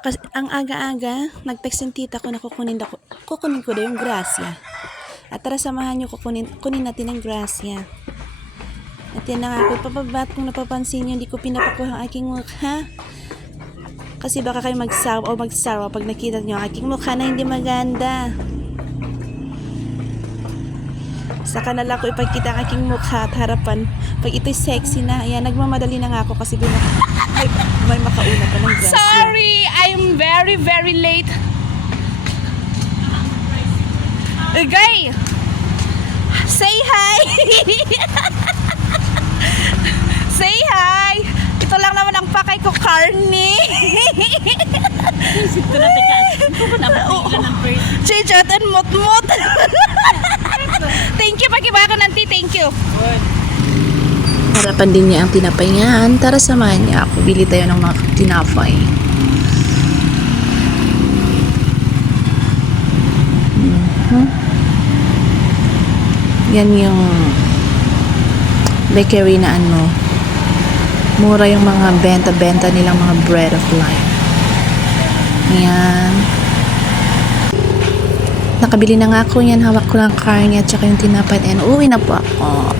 Kasi ang aga-aga, nag-text yung tita ko na kukunin ko daw yung grasya. At tara samahan nyo, kunin natin ang grasya. At yan na nga ako, papabat kung napapansin nyo, hindi ko pinapakuha ang aking mukha. Kasi baka kayo magsawa pag nakita nyo ang aking mukha na hindi maganda. Saka na lang ko ipagkita ang aking mukha at harapan. Pag ito'y sexy na, ayan, nagmamadali na nga ako kasi may makauna pa ng grasya. Sorry, I'm very, very late. Okay, say hi. Say hi. Ito lang naman ang pakay ko, Carney. Isip ko na, teka, ito ko na matigilan ng first. Chichat and mut-mut. Thank you, pagiba ko nanti. Thank you. Harapan din niya ang tinapay niyan. Tara samahan niya ako. Bili tayo ng mga tinapay. Yan yung bakery na ano. Mura yung mga benta-benta nilang mga bread of life. Yan. Nakabili na nga ako yan. Hawak ko lang carne at saka yung tinapay. And uwi na po ako.